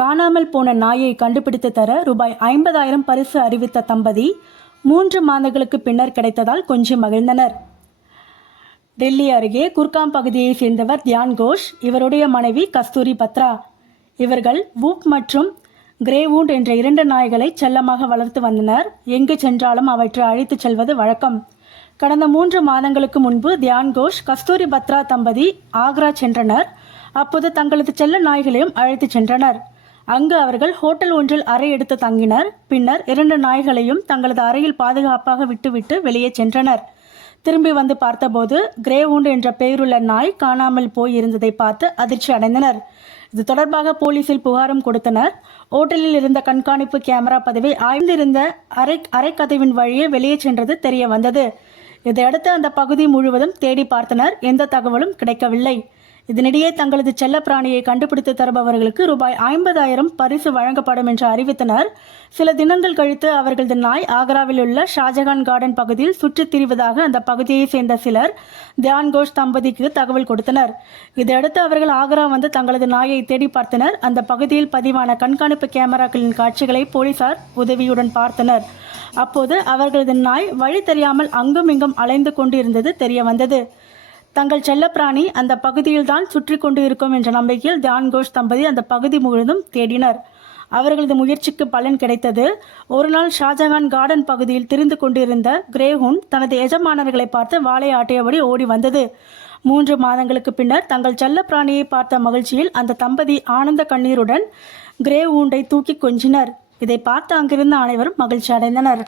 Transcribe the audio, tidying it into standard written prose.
காணாமல் போன நாயை கண்டுபிடித்து தர ரூபாய் 50,000 பரிசு அறிவித்த தம்பதி 3 மாதங்களுக்கு பின்னர் கிடைத்ததால் கொஞ்சம் மகிழ்ந்தனர். டெல்லி அருகே குர்காம் பகுதியை சேர்ந்தவர் தியான் கோஷ். இவருடைய மனைவி கஸ்தூரி பத்ரா. இவர்கள் வூப் மற்றும் கிரேவூண்ட் என்ற 2 நாய்களை செல்லமாக வளர்த்து வந்தனர். எங்கு சென்றாலும் அவற்றை அழைத்துச் செல்வது வழக்கம். கடந்த 3 மாதங்களுக்கு முன்பு தியான் கோஷ், கஸ்தூரி பத்ரா தம்பதி ஆக்ரா சென்றனர். அப்போது தங்களது செல்ல நாய்களையும் அழைத்துச் சென்றனர். அங்கு அவர்கள் ஹோட்டல் ஒன்றில் அறை எடுத்து தங்கினர். பின்னர் 2 நாய்களையும் தங்களது அறையில் பாதுகாப்பாக விட்டுவிட்டு வெளியே சென்றனர். திரும்பி வந்து பார்த்தபோது கிரேவூண்ட் என்ற பெயருள்ள நாய் காணாமல் போய் இருந்ததை பார்த்து அதிர்ச்சி அடைந்தனர். இது தொடர்பாக போலீசில் புகாரும் கொடுத்தனர். ஓட்டலில் இருந்த கண்காணிப்பு கேமரா பதிவை ஆய்ந்திருந்த அறைக்கதவின் வழியே வெளியே சென்றது தெரிய வந்தது. இதையடுத்து அந்த பகுதி முழுவதும் தேடி பார்த்தனர். எந்த தகவலும் கிடைக்கவில்லை. இதனிடையே தங்களது செல்ல பிராணியை கண்டுபிடித்து தருபவர்களுக்கு ரூபாய் 50,000 பரிசு வழங்கப்படும் என்று அறிவித்தனர். சில தினங்கள் கழித்து அவர்களது நாய் ஆக்ராவில் உள்ள ஷாஜகான் கார்டன் பகுதியில் சுற்றித் திரிவதாக அந்த பகுதியை சேர்ந்த சிலர் தியான் கோஷ் தம்பதிக்கு தகவல் கொடுத்தனர். இதையடுத்து அவர்கள் ஆக்ரா வந்து தங்களது நாயை தேடி பார்த்தனர். அந்த பகுதியில் பதிவான கண்காணிப்பு கேமராக்களின் காட்சிகளை போலீசார் உதவியுடன் பார்த்தனர். அப்போது அவர்களது நாய் வழி தெரியாமல் அங்கும் இங்கும் அலைந்து கொண்டு இருந்தது தெரிய வந்தது. தங்கள் செல்லப்பிராணி அந்த பகுதியில் தான் சுற்றி கொண்டு இருக்கும் என்ற நம்பிக்கையில் தியான் கோஷ் தம்பதி அந்த பகுதி முழுவதும் தேடினர். அவர்களது முயற்சிக்கு பலன் கிடைத்தது. ஒரு நாள் ஷாஜகான் கார்டன் பகுதியில் திரிந்து கொண்டிருந்த கிரேஹூண்ட் தனது எஜமானர்களை பார்த்து வாளை ஆட்டியபடி ஓடி வந்தது. 3 மாதங்களுக்கு பின்னர் தங்கள் செல்ல பிராணியை பார்த்த மகிழ்ச்சியில் அந்த தம்பதி ஆனந்த கண்ணீருடன் கிரேஹூண்டை தூக்கி கொஞ்சினர். இதை பார்த்து அங்கிருந்த அனைவரும் மகிழ்ச்சி அடைந்தனர்.